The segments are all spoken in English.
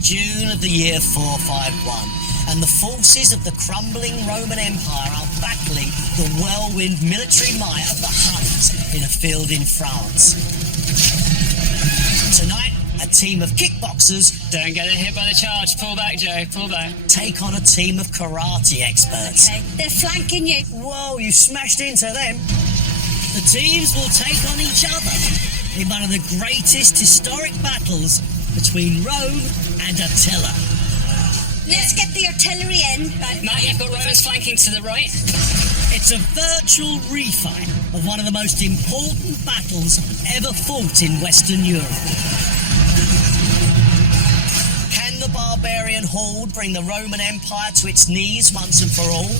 June of the year 451, and the forces of the crumbling Roman Empire are battling the whirlwind military might of the Huns in a field in France. Tonight, a team of kickboxers... Don't get hit by the charge. Pull back, Joe. Pull back. ...take on a team of karate experts. Okay, they're flanking you. Whoa, you smashed into them. The teams will take on each other in one of the greatest historic battles between Rome and Attila. Let's get the artillery in. Matt, you've got Romans flanking to the right. It's a virtual refight of one of the most important battles ever fought in Western Europe. Can the barbarian horde bring the Roman Empire to its knees once and for all?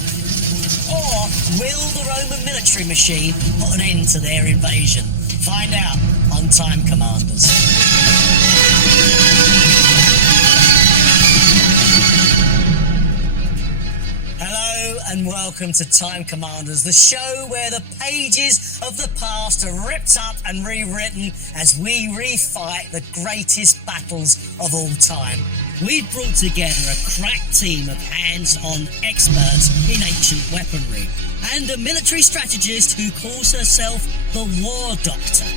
Or will the Roman military machine put an end to their invasion? Find out on Time Commanders. Hello and welcome to Time Commanders, the show where the pages of the past are ripped up and rewritten as we refight the greatest battles of all time. We've brought together a crack team of hands-on experts in ancient weaponry and a military strategist who calls herself the War Doctor.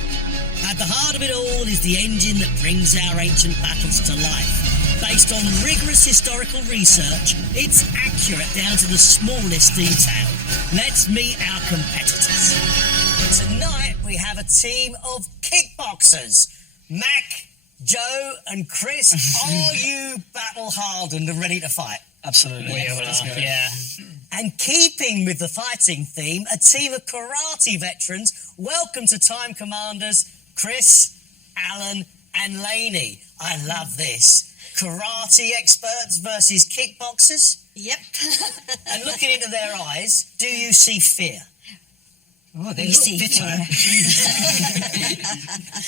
At the heart of it all is the engine that brings our ancient battles to life. Based on rigorous historical research, it's accurate down to the smallest detail. Let's meet our competitors. Tonight we have a team of kickboxers. Mac, Joe and Chris, are you battle-hardened and ready to fight? Absolutely. Yeah. And keeping with the fighting theme, a team of karate veterans. Welcome to Time Commanders, Chris, Alan and Lainey. I love this. Karate experts versus kickboxers? Yep. And looking into their eyes, do you see fear? Oh, they see fear.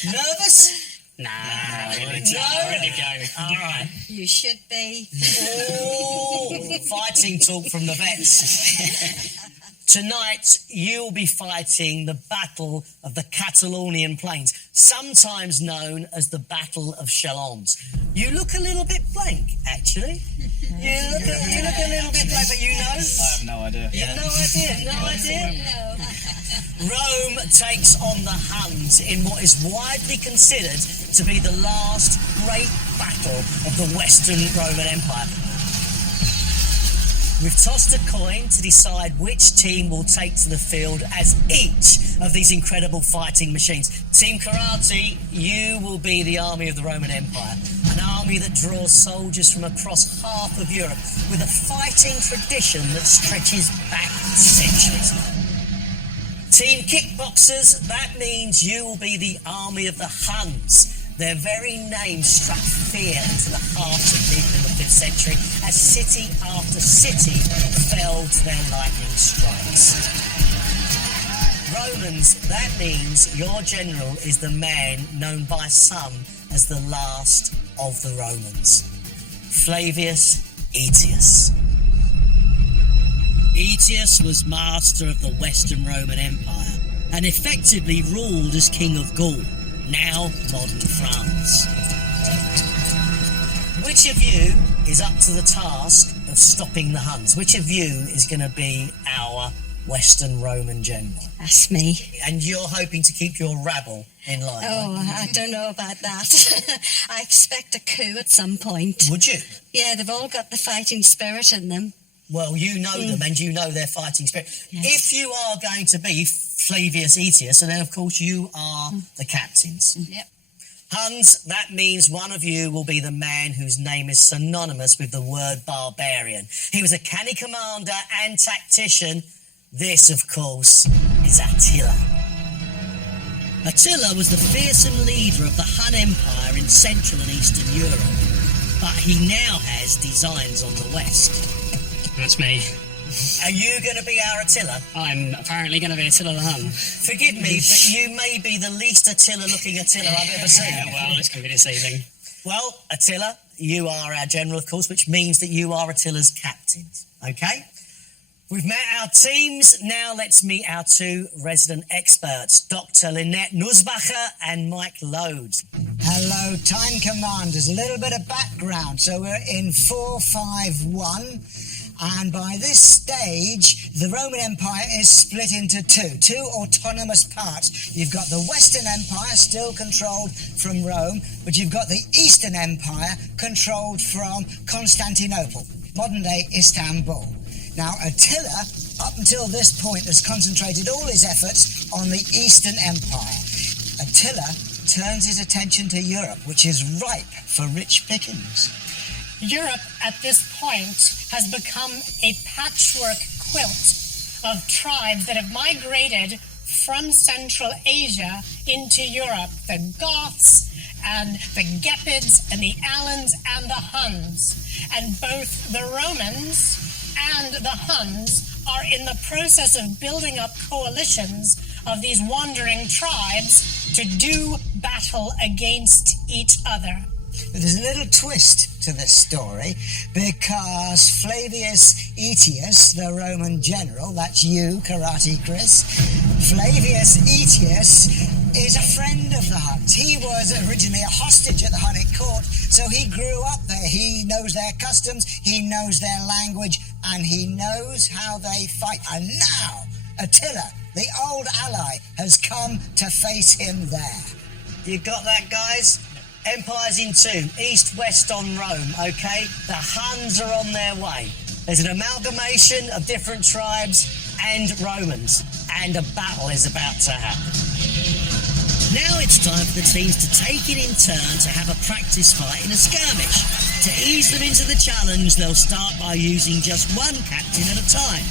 Nervous? Nah, No? ready to go. All right. You should be. Oh, fighting talk from the vets. Tonight, you'll be fighting the Battle of the Catalonian Plains, sometimes known as the Battle of Chalons. You look a little bit blank, actually. You look a little bit blank, but you know? I have no idea. You have no idea? No. Rome takes on the Huns in what is widely considered to be the last great battle of the Western Roman Empire. We've tossed a coin to decide which team will take to the field as each of these incredible fighting machines. Team Karate, you will be the army of the Roman Empire, an army that draws soldiers from across half of Europe with a fighting tradition that stretches back centuries. Team Kickboxers, that means you will be the army of the Huns. Their very name struck fear into the hearts of people in the 5th century as city after city fell to their lightning strikes. Romans, that means your general is the man known by some as the last of the Romans, Flavius Aetius. Aetius was master of the Western Roman Empire and effectively ruled as King of Gaul, now modern France. Which of you is up to the task of stopping the Huns? Which of you is going to be our Western Roman general? That's me. And you're hoping to keep your rabble in line? Oh, I don't know about that. I expect a coup at some point. Would you? Yeah, they've all got the fighting spirit in them. Well, you know them and you know their fighting spirit. Yes. If you are going to be Flavius Aetius, and then of course you are the captains. Yep. Huns, that means one of you will be the man whose name is synonymous with the word barbarian. He was a canny commander and tactician. This, of course, is Attila. Attila was the fearsome leader of the Hun Empire in Central and Eastern Europe, but he now has designs on the West. That's me. Are you going to be our Attila? I'm apparently going to be Attila the Hun. Forgive me, but you may be the least Attila-looking Attila I've ever seen. Yeah, well, this can be deceiving. Well, Attila, you are our general, of course, which means that you are Attila's captain, okay? We've met our teams. Now let's meet our two resident experts, Dr. Lynette Nussbacher and Mike Lodes. Hello, Time Commanders. A little bit of background. So we're in 451, and by this stage, the Roman Empire is split into two autonomous parts. You've got the Western Empire, still controlled from Rome, but you've got the Eastern Empire, controlled from Constantinople, modern-day Istanbul. Now, Attila, up until this point, has concentrated all his efforts on the Eastern Empire. Attila turns his attention to Europe, which is ripe for rich pickings. Europe at this point has become a patchwork quilt of tribes that have migrated from Central Asia into Europe. The Goths and the Gepids and the Alans and the Huns. And both the Romans and the Huns are in the process of building up coalitions of these wandering tribes to do battle against each other. There's a little twist to this story, because Flavius Aetius, the Roman general, that's you, Karate Chris, Flavius Aetius is a friend of the Huns. He was originally a hostage at the Hunnic court, so he grew up there. He knows their customs, he knows their language, and he knows how they fight. And now, Attila, the old ally, has come to face him there. You got that, guys? Empire's in two, east-west on Rome, okay? The Huns are on their way. There's an amalgamation of different tribes and Romans, and a battle is about to happen. Now it's time for the teams to take it in turn to have a practice fight in a skirmish. To ease them into the challenge, they'll start by using just one captain at a time.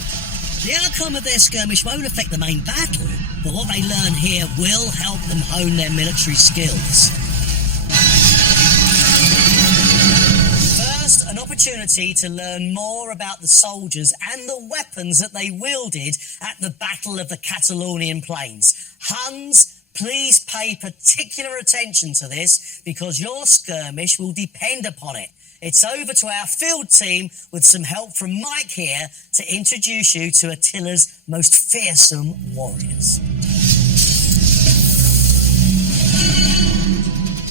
The outcome of their skirmish won't affect the main battle, but what they learn here will help them hone their military skills. First, an opportunity to learn more about the soldiers and the weapons that they wielded at the Battle of the Catalonian Plains. Huns, please pay particular attention to this, because your skirmish will depend upon it. It's over to our field team with some help from Mike here to introduce you to Attila's most fearsome warriors.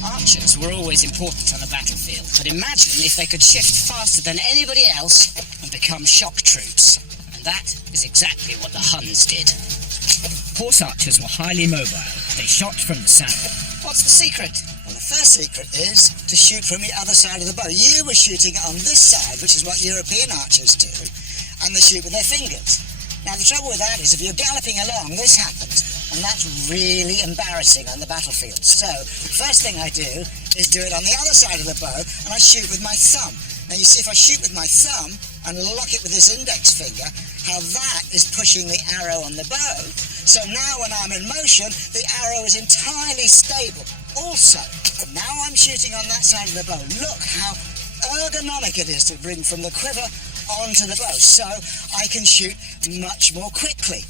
Archers were always important on the battlefield, but imagine if they could shift faster than anybody else and become shock troops. And that is exactly what the Huns did. Horse archers were highly mobile. They shot from the saddle. What's the secret? Well, the first secret is to shoot from the other side of the bow. You were shooting on this side, which is what European archers do, and they shoot with their fingers. Now, the trouble with that is if you're galloping along, this happens, and that's really embarrassing on the battlefield. So, first thing I do is do it on the other side of the bow, and I shoot with my thumb. Now, you see, if I shoot with my thumb and lock it with this index finger, how that is pushing the arrow on the bow. So now when I'm in motion, the arrow is entirely stable. Also, now I'm shooting on that side of the bow. Look how ergonomic it is to bring from the quiver onto the bow, so I can shoot much more quickly,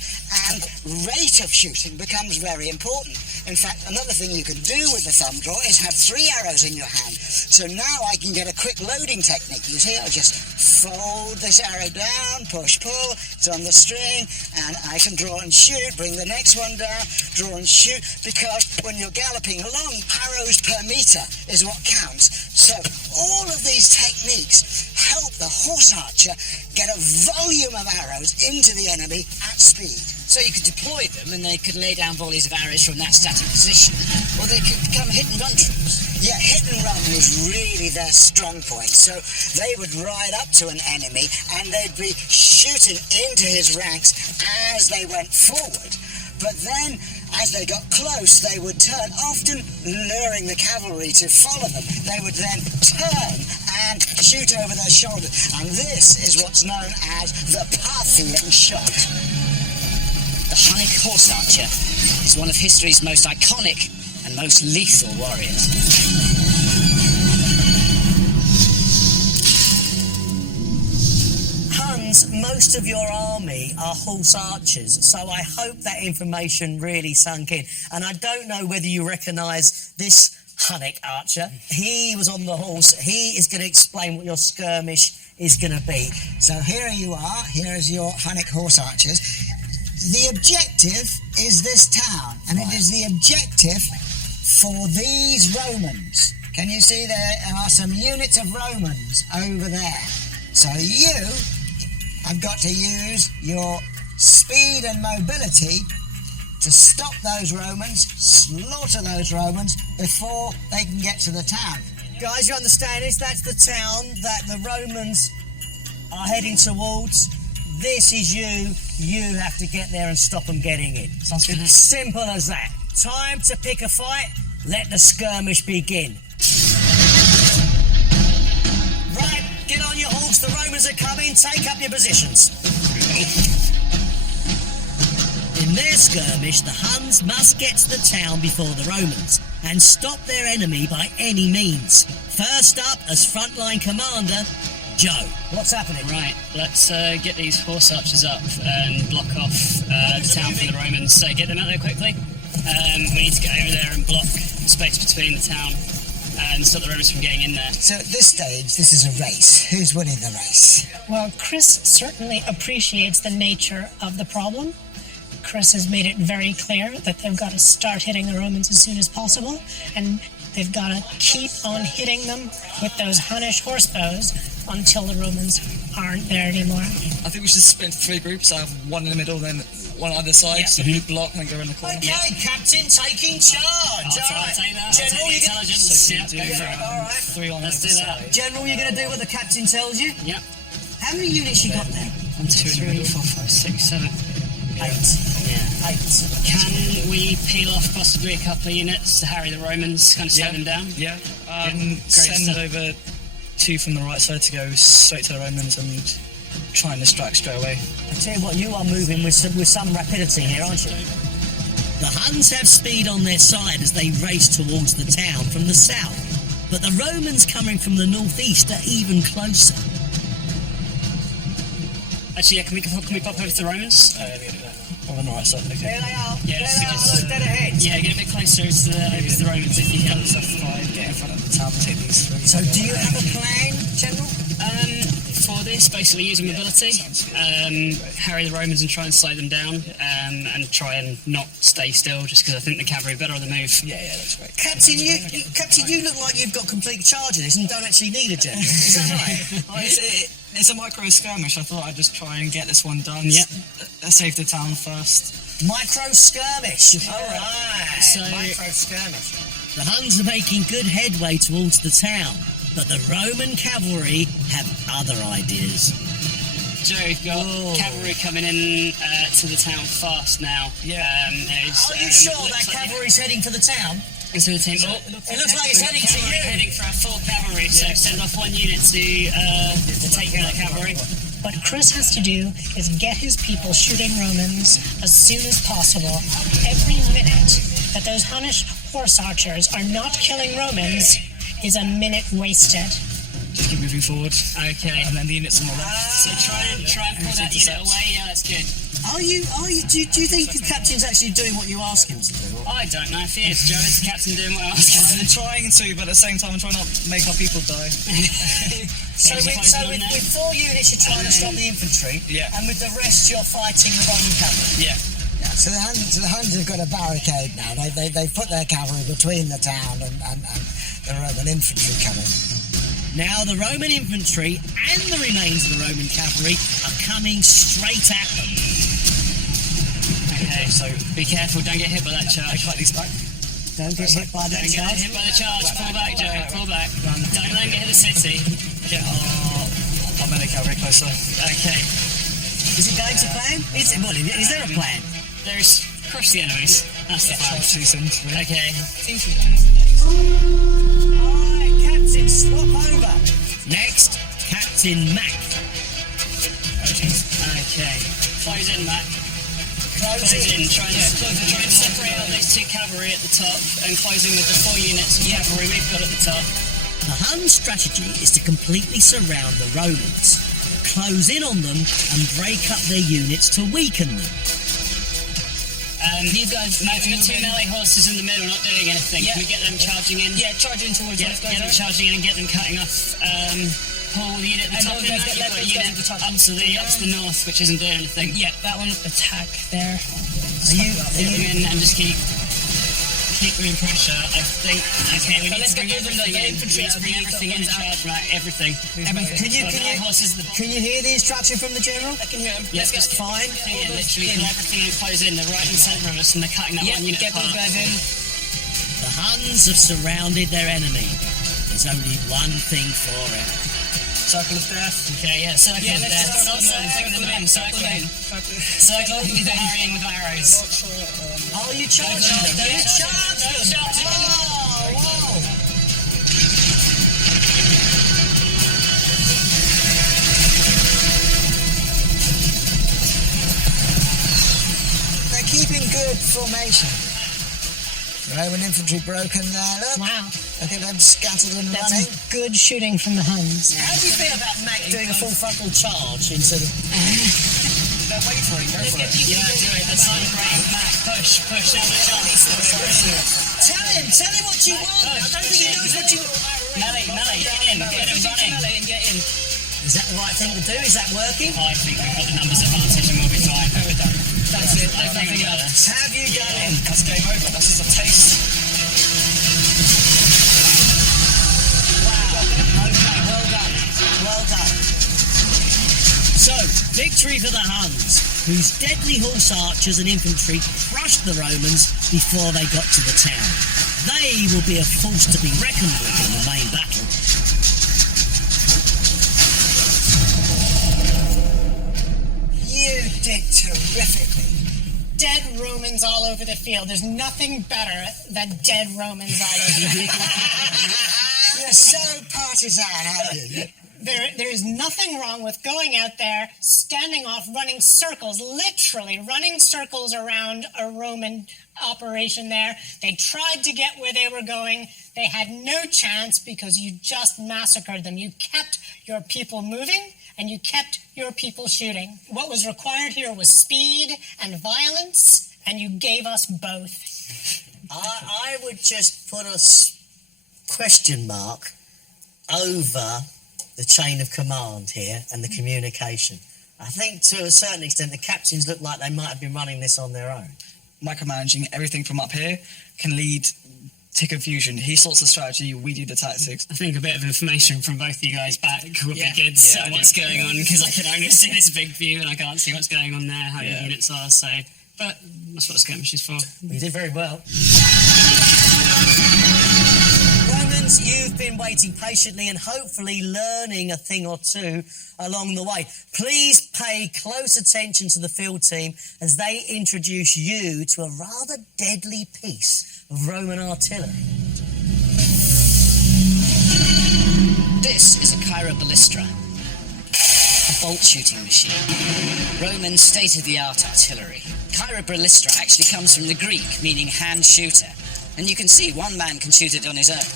and rate of shooting becomes very important. In fact, another thing you can do with the thumb draw is have 3 arrows in your hand, so now I can get a quick loading technique. You see, I'll just fold this arrow down, push, pull, it's on the string, and I can draw and shoot, bring the next one down, draw and shoot, because when you're galloping along, arrows per meter is what counts. So all of these techniques help the horse archer get a volume of arrows into the enemy at speed. So you could deploy them and they could lay down volleys of arrows from that static position, or they could become hit and run troops. Yeah, hit and run was really their strong point. So they would ride up to an enemy and they'd be shooting into his ranks as they went forward. But then, as they got close, they would turn, often luring the cavalry to follow them. They would then turn and shoot over their shoulder. And this is what's known as the Parthian shot. The Hunnic horse archer is one of history's most iconic and most lethal warriors. Huns, most of your army are horse archers, so I hope that information really sunk in. And I don't know whether you recognise this Hunnic archer. He was on the horse. He is going to explain what your skirmish is going to be. So here you are. Here is your Hunnic horse archers. The objective is this town, and it is the objective for these Romans. Can you see there are some units of Romans over there? So you have got to use your speed and mobility to stop those Romans, slaughter those Romans before they can get to the town. Guys, you understand this? That's the town that the Romans are heading towards. This is you. You have to get there and stop them getting in. Sounds good. Simple as that. Time to pick a fight. Let the skirmish begin. Right, get on your horse. The Romans are coming. Take up your positions. In their skirmish, the Huns must get to the town before the Romans and stop their enemy by any means. First up, as frontline commander, Joe. What's happening? Right, let's get these horse archers up and block off the town from the Romans. So get them out there quickly. We need to get over there and block the space between the town and stop the Romans from getting in there. So at this stage, this is a race. Who's winning the race? Well, Chris certainly appreciates the nature of the problem. Chris has made it very clear that they've got to start hitting the Romans as soon as possible, and they've got to keep on hitting them with those Hunnish horse bows until the Romans aren't there anymore. I think we should split into 3 groups. I have one in the middle, then one on either side, Yeah. so we block and then go in the corner. Okay, Captain, taking charge. I'll try to take that. I'll take General, the you're gonna, intelligence. So Yeah, do, go for it. all right. 3 on Let's either do that. side. General, you're going to do what the captain tells you. Yep. How many units you got there? 1, 2, 3, 4, 5, 6, 7. 8. Yeah. 8. Can we peel off possibly a couple of units to harry the Romans, kind of slow them down? Yeah. Great Send stuff. over 2 from the right side to go straight to the Romans and try and distract straight away. I tell you what, you are moving with some rapidity here, aren't you? The Huns have speed on their side as they race towards the town from the south, but the Romans coming from the northeast are even closer. Actually, yeah, can we pop over to the Romans? On the right side, okay. There they are. Yeah, there so they are, just- look dead ahead. Yeah, get a bit closer over to the Romans if you can. So 5, get in front of the town, take these 3. So do you have a plan, General? For this, basically using mobility, harry the Romans and try and slow them down, and try and not stay still, just because I think the cavalry are better on the move. Yeah, that's great. Captain, you look like you've got complete charge of this and don't actually need a general. Is that right? It's a micro skirmish. I thought I'd just try and get this one done. Yep. Save the town first. Micro skirmish. All right. So- Micro skirmish. The Huns are making good headway towards the town, but the Roman cavalry have other ideas. Joe, we've got cavalry coming in to the town fast now. Yeah. Are you sure that cavalry's heading for the town? So the team, It looks like it's heading to cavalry you. heading for a full cavalry, so send off 1 unit to take out the cavalry. What Chris has to do is get his people shooting Romans as soon as possible. Every minute that those Hunnish horse archers are not killing Romans is a minute wasted. Just keep moving forward. Okay. And then the units on the left. So try and pull that unit away. Yeah, that's good. Do you think the captain's actually doing what you ask him to do? I don't know if he is. Joe is the captain doing what I asked him. I'm trying to, but at the same time I'm trying not to make our people die. So Okay, with 4 units you're trying to stop the infantry, Yeah. and with the rest you're fighting the Roman cavalry. Yeah. Yeah, so the Huns have got a barricade now. They've put their cavalry between the town and the Roman infantry coming. Now the Roman infantry and the remains of the Roman cavalry are coming straight at them. Okay, so be careful, don't get hit by that charge. Cut these back. Don't get hit by that Don't get charge. hit by the charge. Pull back, Joe. Pull back. Don't let him get in the city. Get our medic cavalry closer. Okay. Is it going to plan? Is there a plan? There's crush the enemies. That's the plan. Charge these in. Okay. Alright, Captain, swap over. Next, Captain Mac. Okay. Close in, Matt. Close Close in. in. Try and separate out those 2 cavalry at the top and close in with the 4 units of cavalry we've got at the top. The Hun strategy is to completely surround the Romans, close in on them and break up their units to weaken them. You guys, Matt, we've got 2 melee horses in the middle not doing anything. Yeah. Can we get them charging in? Yeah, charge in towards Get us, them guys. charging in and get them cutting off pull the unit at the top in that. You've got a unit up to the north, which isn't doing anything. Yeah, that one, attack there. Are you in and just keep doing pressure? I think. Okay, we need to bring everything in. Bring everything in and charge right. Everything. Can you hear the instruction from the general? I can hear him. Yes, Let's go. fine. Literally, everything close in. They're right in the centre of us, and they're cutting that one unit apart. Get those guys in. The Huns have surrounded their enemy. There's only one thing for it. Circle of death. Okay, yeah, circle of death. Circle of death. Harrying with arrows. Oh, you charged them! You charged them! Oh, wow! They're keeping good formation. Roman infantry broken there, look. Wow. Look at them scattered and That's running. good shooting from the Huns. How do you feel about Mac doing a full frontal charge instead of... They're waiting for it, go for it. Yeah, do it. That's on right. Push. Tell him what you want! I don't think he knows what you want! Melee, get him running. Get in. Is that the right thing to do? Is that working? I think we've got the numbers advantage and we'll be fine. We're done. That's it. I think we got this. Have you done it? That's game over. That's just a taste. Well done. So, victory for the Huns, whose deadly horse archers and infantry crushed the Romans before they got to the town. They will be a force to be reckoned with in the main battle. You did terrifically. Dead Romans all over the field. There's nothing better than dead Romans all over the field. You're so partisan, aren't you? There is nothing wrong with going out there, standing off, running circles, literally running circles around a Roman operation there. They tried to get where they were going. They had no chance because you just massacred them. You kept your people moving and you kept your people shooting. What was required here was speed and violence, and you gave us both. I would just put a question mark over the chain of command here and the communication. I think to a certain extent the captains look like they might have been running this on their own. Micromanaging everything from up here can lead to confusion. He sorts the strategy, we do the tactics. I think a bit of information from both you guys back would be good. Yeah, What's going on, because I can only see this big view and I can't see what's going on there, how your units are, so... But that's what skirmish is for. You did very well. Romans, you've been waiting patiently and hopefully learning a thing or two along the way. Please pay close attention to the field team as they introduce you to a rather deadly piece of Roman artillery. This is a Chirobalistra, a bolt shooting machine. Roman state-of-the-art artillery. Chirobalistra actually comes from the Greek, meaning hand shooter. And you can see one man can shoot it on his own.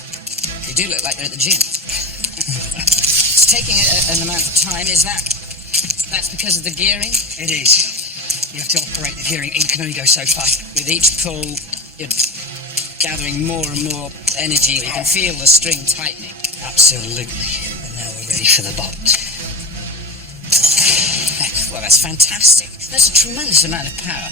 They do look like they're at the gym. It's taking an amount of time, is that's because of the gearing? It is. You have to operate the gearing. You can only go so fast. With each pull, you're gathering more and more energy. You can feel the string tightening. Absolutely. And now we're ready for the bolt. Well, that's fantastic. That's a tremendous amount of power.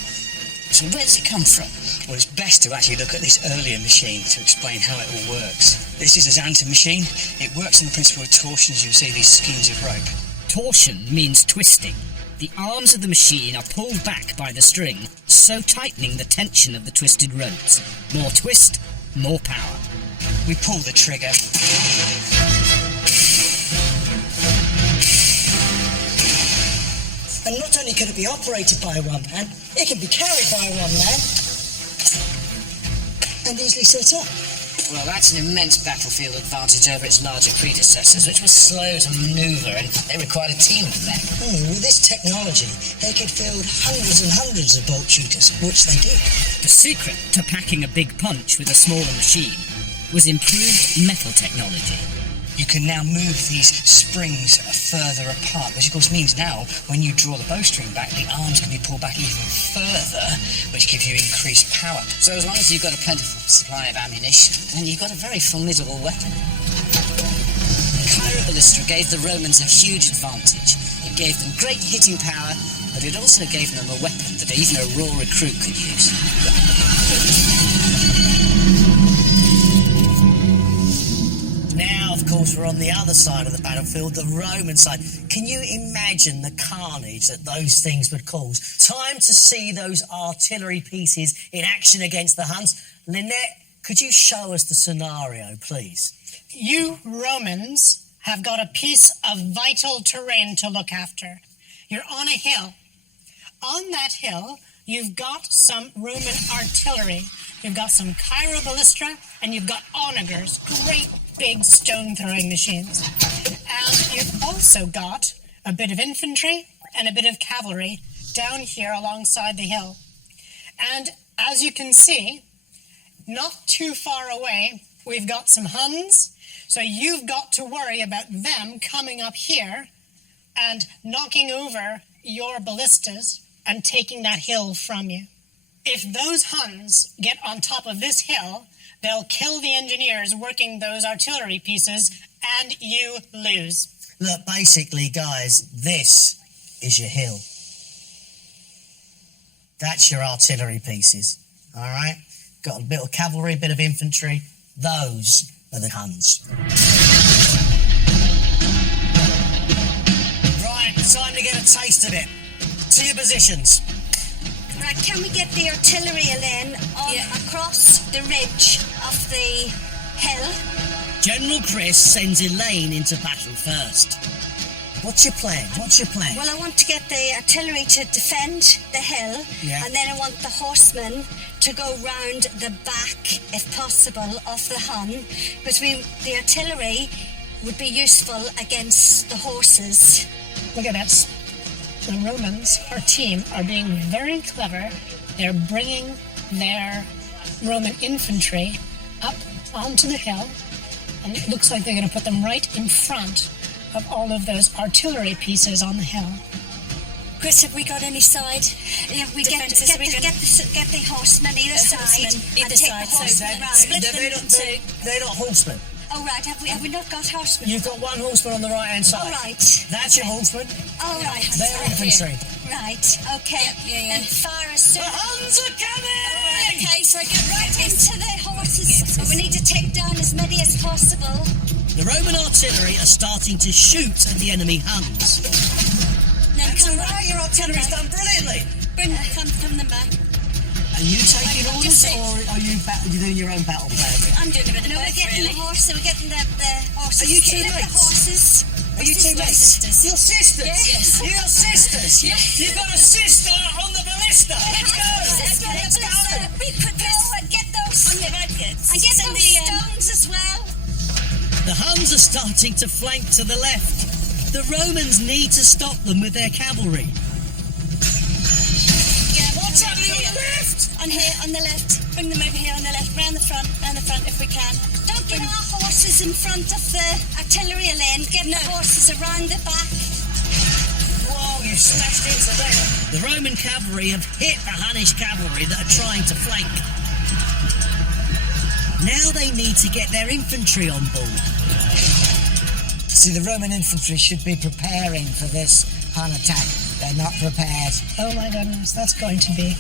So where does it come from? Well, it's best to actually look at this earlier machine to explain how it all works. This is a Xanten machine. It works on the principle of torsion, as you see these skeins of rope. Torsion means twisting. The arms of the machine are pulled back by the string, so tightening the tension of the twisted ropes. More twist, more power. We pull the trigger. And not only can it be operated by one man, it can be carried by one man and easily set up. Well, that's an immense battlefield advantage over its larger predecessors, which were slow to maneuver and they required a team of men. With this technology, they could field hundreds and hundreds of bolt shooters, which they did. The secret to packing a big punch with a smaller machine was improved metal technology. You can now move these springs further apart, which of course means now when you draw the bowstring back, the arms can be pulled back even further, which gives you increased power. So as long as you've got a plentiful supply of ammunition, then you've got a very formidable weapon. Chirobalistra ballista gave the Romans a huge advantage. It gave them great hitting power, but it also gave them a weapon that even a raw recruit could use. Now, of course, we're on the other side of the battlefield, the Roman side. Can you imagine the carnage that those things would cause? Time to see those artillery pieces in action against the Huns. Lynette, could you show us the scenario, please? You Romans have got a piece of vital terrain to look after. You're on a hill. On that hill, you've got some Roman artillery. You've got some Chirobalistra, and you've got onagers, great big stone-throwing machines. And you've also got a bit of infantry and a bit of cavalry down here alongside the hill. And as you can see, not too far away, we've got some Huns. So you've got to worry about them coming up here and knocking over your ballistas and taking that hill from you. If those Huns get on top of this hill, they'll kill the engineers working those artillery pieces, and you lose. Look, basically, guys, this is your hill. That's your artillery pieces, all right? Got a bit of cavalry, a bit of infantry. Those are the Huns. Right, time to get a taste of it. To your positions. Right, can we get the artillery, Elaine, across the ridge of the hill? General Chris sends Elaine into battle first. What's your plan? Well, I want to get the artillery to defend the hill, and then I want the horsemen to go round the back, if possible, of the Hun. But the artillery would be useful against the horses. Look at that. The Romans, our team, are being very clever. They're bringing their Roman infantry up onto the hill, and it looks like they're going to put them right in front of all of those artillery pieces on the hill. Chris, have we got any side? Yeah, we get the horsemen either side. Split them in two. They're not horsemen. Oh, right. Have we not got horsemen? You've got one horseman on the right-hand side. Oh, right. That's your horseman. Oh, right. They're infantry. Right. Okay. And fire as soon. The Huns are coming! Okay, so get right into the horses. We need to take down as many as possible. The Roman artillery are starting to shoot at the enemy Huns. That's all right. Your artillery's done brilliantly. Come them back. Are you taking orders, or are you doing your own battle plan? I'm doing a bit of both, we're getting the horses. Are you two mates? The horses. Are you two mates? Your sisters? Yes. Your sisters? Yes. You've got a sister on the ballista. Let's go. Let's go. We could go and get those. And get those stones as well. The Huns are starting to flank to the left. The Romans need to stop them with their cavalry. What's happening on the left? On here, on the left. Bring them over here on the left, round the front if we can. Don't get our horses in front of the artillery lane. Get the horses around the back. Whoa, you smashed into them. The Roman cavalry have hit the Hunnish cavalry that are trying to flank. Now they need to get their infantry on board. See, the Roman infantry should be preparing for this Hun attack. They're not prepared. Oh my goodness, that's going to be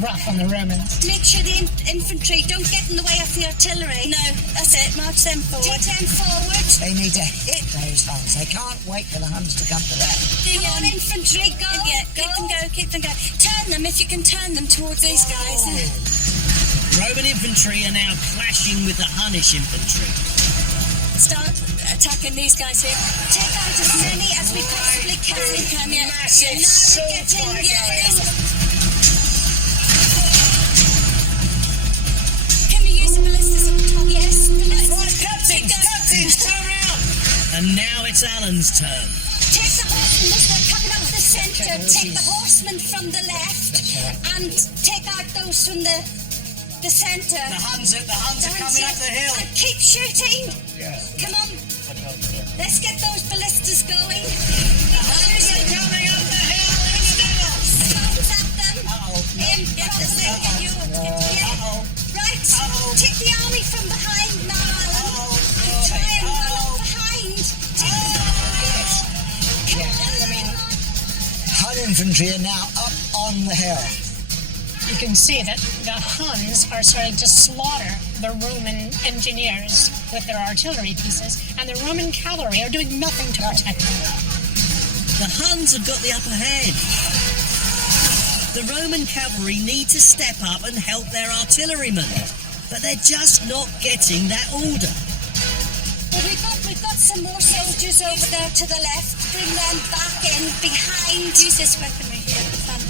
rough on the Romans. Make sure the infantry don't get in the way of the artillery. No, that's it. March them forward. Take them forward. They need to hit those Huns. They can't wait for the Huns to come to them. Come on, infantry, go. Keep them go. Turn them if you can turn them towards these guys. Roman infantry are now clashing with the Hunnish infantry. Start attacking these guys here. Take out as many as we possibly can. Massive sword fight going on. Can we use the ballistas on top? Yes. Right, captains, turn around. And now it's Alan's turn. Take the horsemen as they're coming up the centre. Take the horsemen from the left and take out those from the centre. The Huns are coming up the hill. And keep shooting. Come on. Let's get those ballistas going. The Huns are coming up the hill in the middle. Stones at them. Right. Take the army from behind now, Alan. And try and run up behind. Take the Roman infantry are now up on the hill. You can see that the Huns are starting to slaughter the Roman engineers with their artillery pieces, and the Roman cavalry are doing nothing to protect them. The Huns have got the upper hand. The Roman cavalry need to step up and help their artillerymen, but they're just not getting that order. Well, we've got some more soldiers over there to the left. Bring them back in behind. Use this weaponry here at the front.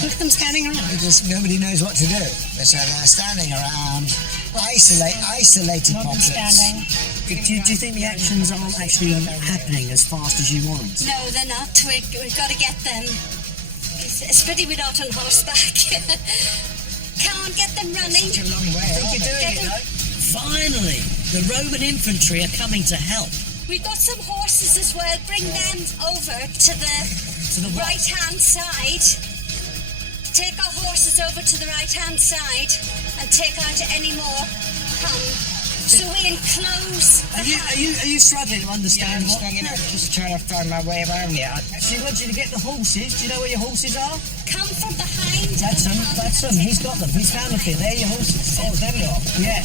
Look at them standing around. Nobody knows what to do. So they're standing around, isolated Not populace. standing. Do you think the actions aren't actually happening as fast as you want them to? No, they're not. We've got to get them. It's pretty we're not on horseback. Come on, get them running. It's a long way. I think you're doing it, though. Finally, the Roman infantry are coming to help. We've got some horses as well. Bring them over to the right-hand side. Take our horses over to the right-hand side and take out any more Hun. So we enclose the Hun. Are you struggling to understand what? I'm just trying to find my way around here. She wants you to get the horses. Do you know where your horses are? Come from behind. That's them. He's got them. He's found them here. They're your horses. Oh, them you are. Yeah.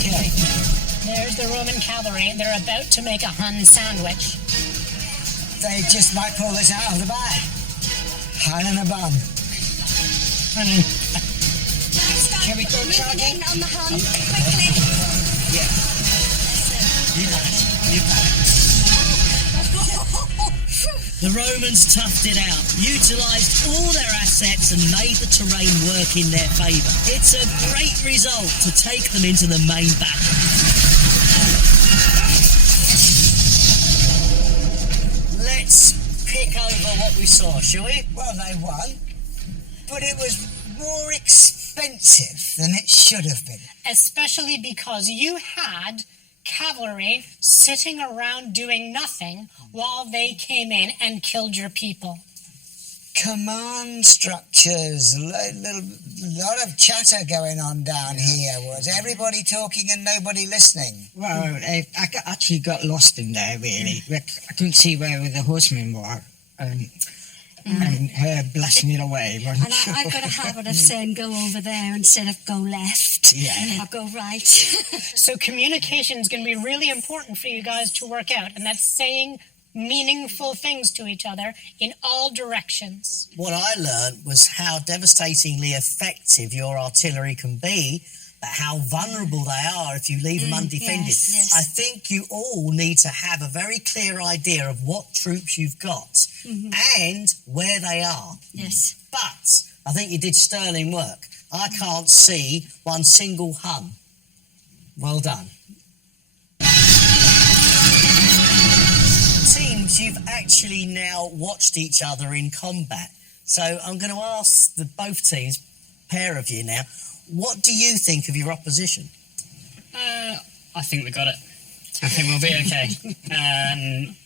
There's the Roman cavalry. They're about to make a Hun sandwich. They just might pull this out of the bag. Hun and a bun. Now start Shall we go moving charging? in on the Hun quickly. You got it. The Romans toughed it out, utilised all their assets and made the terrain work in their favour. It's a great result to take them into the main battle. Let's pick over what we saw, shall we? Well, they won, but it was more expensive than it should have been. Especially because you had cavalry sitting around doing nothing while they came in and killed your people. Command structures, lot of chatter going on down here. Was everybody talking and nobody listening? Well, I actually got lost in there, really. I couldn't see where the horsemen were. And her blasting it away. And I've got a habit of saying go over there instead of go left. Yeah. Or go right. So communication is going to be really important for you guys to work out, and that's saying meaningful things to each other in all directions. What I learned was how devastatingly effective your artillery can be, but how vulnerable they are if you leave them undefended. yes. I think you all need to have a very clear idea of what troops you've got and where they are. Yes. But I think you did sterling work. I can't see one single Hun. Well done. Teams, you've actually now watched each other in combat. So I'm going to ask both teams, pair of you now, what do you think of your opposition? I think we got it. I think we'll be okay.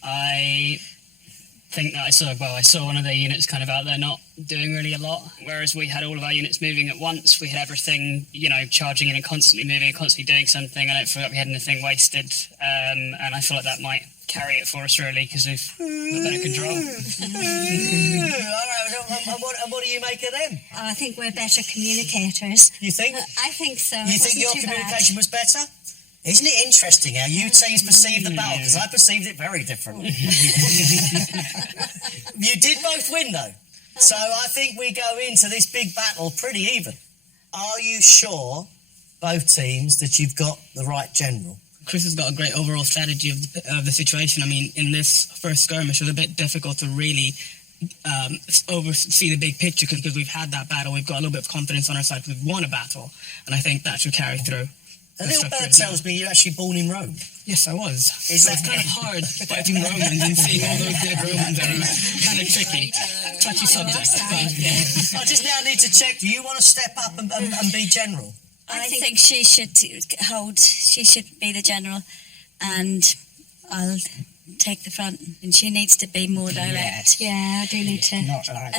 I think that I saw one of their units kind of out there not doing really a lot, whereas we had all of our units moving at once. We had everything, charging in and constantly moving and constantly doing something. I don't feel like we had anything wasted, and I feel like that might carry it for us, really, because we've got better control. All right, and what do you make of them? I think we're better communicators. You think? I think so. You think your communication was better? Isn't it interesting how you teams perceived the battle? Because I perceived it very differently. You did both win, though. So I think we go into this big battle pretty even. Are you sure, both teams, that you've got the right general? Chris has got a great overall strategy of the situation. I mean, in this first skirmish, it was a bit difficult to really oversee the big picture because we've had that battle. We've got a little bit of confidence on our side. We've won a battle, and I think that should carry through. A little bird tells me you're actually born in Rome. Yes, I was. Is So that it's kind of hard fighting Romans and seeing all those dead Romans are kind of tricky. Touchy subject. I just now need to check. Do you want to step up and be general? I think she should be the general, and I'll take the front, and she needs to be more direct. Yeah, I do need to. Not like,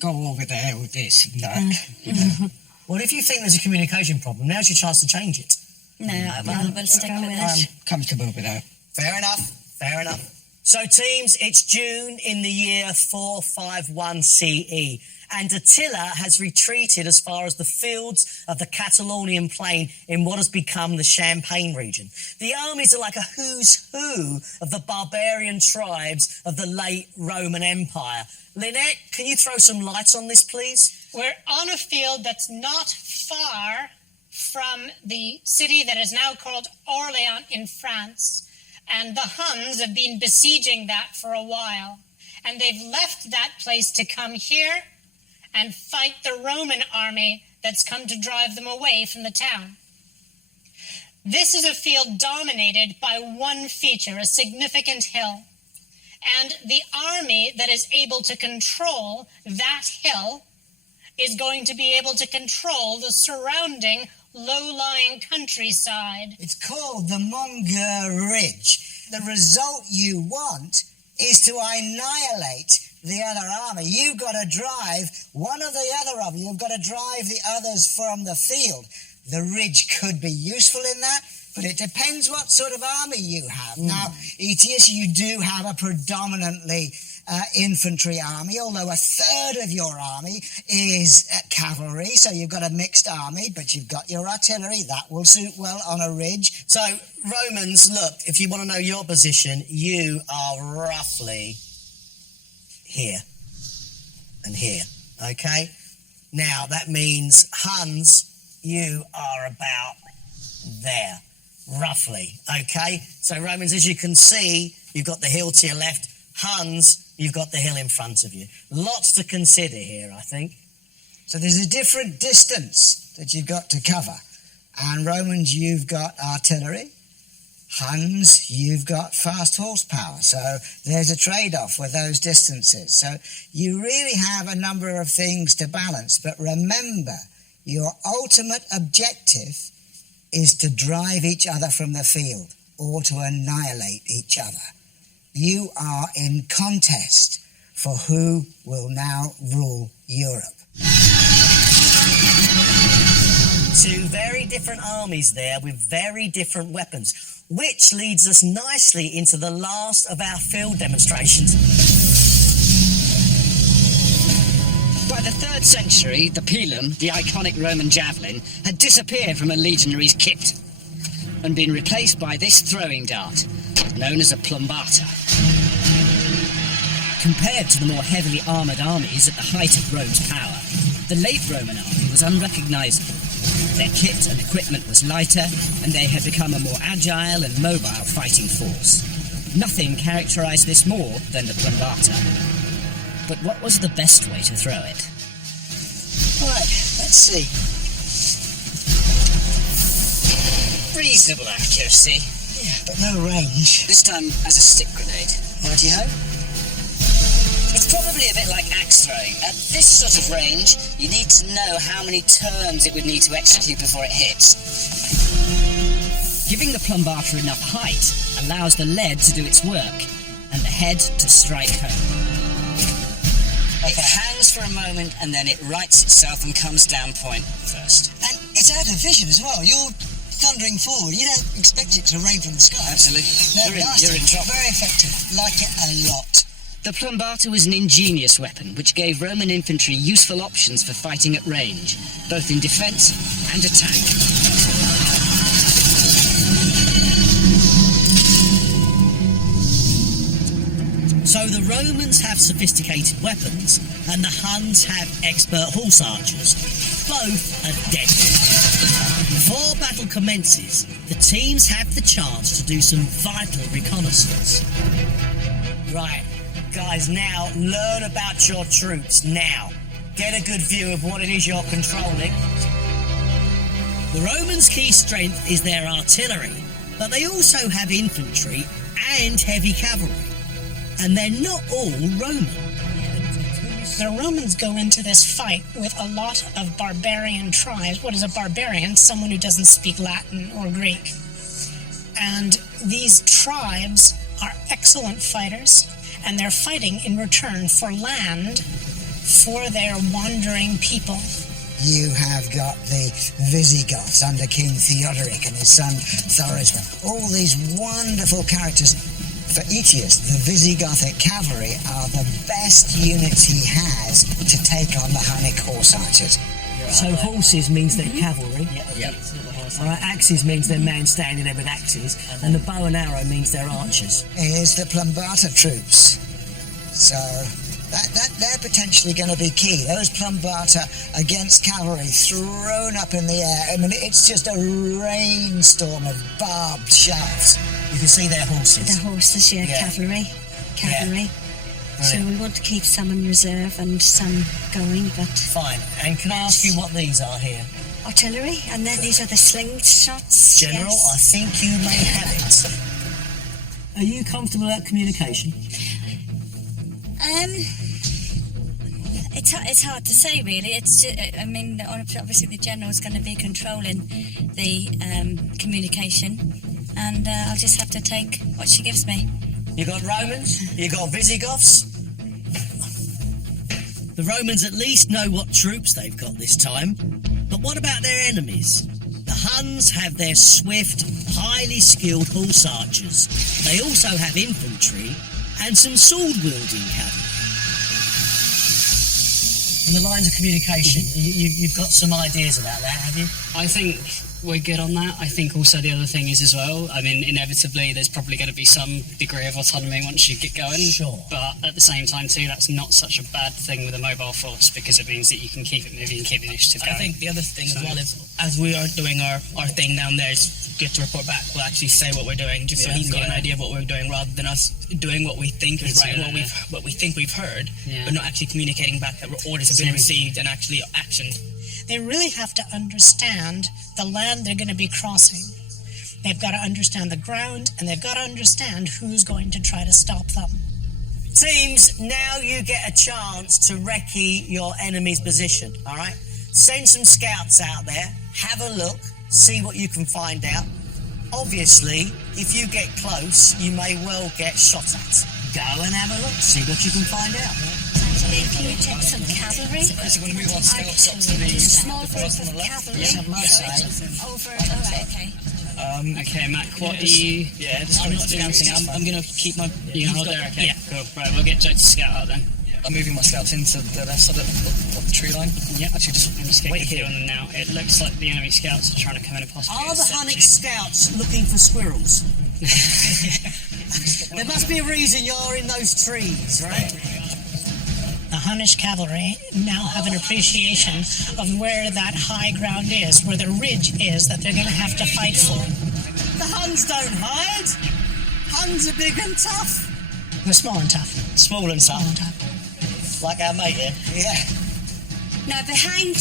go over there with this and that. Well, if you think there's a communication problem, now's your chance to change it. No, we'll stick with it. I'm comfortable with that. Fair enough. So teams, it's June in the year 451 CE, and Attila has retreated as far as the fields of the Catalonian plain in what has become the Champagne region. The armies are like a who's who of the barbarian tribes of the late Roman Empire. Lynette, can you throw some light on this, please? We're on a field that's not far from the city that is now called Orléans in France. And the Huns have been besieging that for a while. And they've left that place to come here and fight the Roman army that's come to drive them away from the town. This is a field dominated by one feature, a significant hill. And the army that is able to control that hill is going to be able to control the surrounding low-lying countryside. It's called the Monger Ridge. The result you want is to annihilate the other army. You've got to drive one or the other of you. You've got to drive the others from the field. The ridge could be useful in that, but it depends what sort of army you have. Now, Aetius, you do have a predominantly infantry army, although a third of your army is cavalry, so you've got a mixed army, but you've got your artillery. That will suit well on a ridge. So, Romans, look, if you want to know your position, you are roughly here and here, okay? Now, that means Huns, you are about there, roughly, okay? So, Romans, as you can see, you've got the hill to your left. Huns, you've got the hill in front of you. Lots to consider here, I think. So there's a different distance that you've got to cover. And Romans, you've got artillery. Huns, you've got fast horsepower. So there's a trade-off with those distances. So you really have a number of things to balance. But remember, your ultimate objective is to drive each other from the field or to annihilate each other. You are in contest for who will now rule Europe. Two very different armies there with very different weapons, which leads us nicely into the last of our field demonstrations. By the 3rd century, the pilum, the iconic Roman javelin, had disappeared from a legionary's kit and been replaced by this throwing dart, known as a plumbata. Compared to the more heavily armoured armies at the height of Rome's power, the late Roman army was unrecognisable. Their kit and equipment was lighter, and they had become a more agile and mobile fighting force. Nothing characterised this more than the plumbata. But what was the best way to throw it? Right, let's see. Reasonable accuracy. Yeah, but no range. This time as a stick grenade. Righty-ho. It's probably a bit like axe throwing. At this sort of range, you need to know how many turns it would need to execute before it hits. Giving the plumbata enough height allows the lead to do its work, and the head to strike home. It hangs for a moment, and then it rights itself and comes down point first. And it's out of vision as well. You're thundering forward. You don't expect it to rain from the sky. Absolutely. You're in trouble. Very effective. Like it a lot. The plumbata was an ingenious weapon which gave Roman infantry useful options for fighting at range, both in defence and attack. So the Romans have sophisticated weapons, and the Huns have expert horse archers. Both are deadly. Before battle commences, the teams have the chance to do some vital reconnaissance. Right. Guys, now learn about your troops now. Get a good view of what it is you're controlling. The Romans' key strength is their artillery, but they also have infantry and heavy cavalry. And they're not all Roman. The Romans go into this fight with a lot of barbarian tribes. What is a barbarian? Someone who doesn't speak Latin or Greek. And these tribes are excellent fighters, and they're fighting in return for land for their wandering people. You have got the Visigoths under King Theodoric and his son Thorismund. All these wonderful characters for Aetius, the Visigothic cavalry are the best units he has to take on the Hunnic horse archers. So horses means they're cavalry. Yeah. All right, axes means they're men standing there with axes, and the bow and arrow means they're archers. Here's the Plumbata troops. So they're potentially going to be key. Those Plumbata against cavalry thrown up in the air. I mean, it's just a rainstorm of barbed shafts. You can see their horses. The horses, yeah. Cavalry. Yeah. So we want to keep some in reserve and some going, but... Fine. And can I ask you what these are here? Artillery, and then these are the slingshots. General, yes. I think you may have it. Are you comfortable with that communication? It's hard to say, really. I mean, obviously the general's going to be controlling the communication, and I'll just have to take what she gives me. You got Romans, you got Visigoths. The Romans at least know what troops they've got this time. But what about their enemies? The Huns have their swift, highly skilled horse archers. They also have infantry and some sword-wielding cavalry. In the lines of communication, you've got some ideas about that, have you? I think we're good on that. I think also the other thing is as well, I mean, inevitably there's probably going to be some degree of autonomy once you get going. Sure. But at the same time too, that's not such a bad thing with a mobile force, because it means that you can keep it moving and keep the initiative going. I think the other thing as well is, as we are doing our thing down there, is get to report back. We'll actually say what we're doing, just so he's got an idea of what we're doing, rather than us doing what we think is right, and what we think we've heard, but not actually communicating back that orders have been received and actually actioned. They really have to understand the land they're going to be crossing. They've got to understand the ground, and they've got to understand who's going to try to stop them. Teams, now you get a chance to recce your enemy's position, all right? Send some scouts out there, have a look, see what you can find out. Obviously, if you get close, you may well get shot at. Go and have a look, see what you can find out. Actually, can you take some cavalry? Chris, we're going to move our scouts up to the Small group of cavalry. Over. All right, okay. Okay, Mac, what do you... Yeah, I'm not doing anything. I'm going to keep my... You can hold there, okay? Yeah. Cool. Right, we'll get Joe to scout out then. I'm moving my scouts into the left side of the tree line. Yeah. Actually, I'm just wait getting here. on them now. It looks like the enemy scouts are trying to come in and possibly... Are the Hunnic scouts looking for squirrels? There must be a reason you're in those trees, right? The Hunnish cavalry now have an appreciation of where that high ground is, where the ridge is that they're going to have to fight for. The Huns don't hide. Huns are big and tough. They're small and tough. Small and tough. Small and tough. Like our mate here. Yeah. Now behind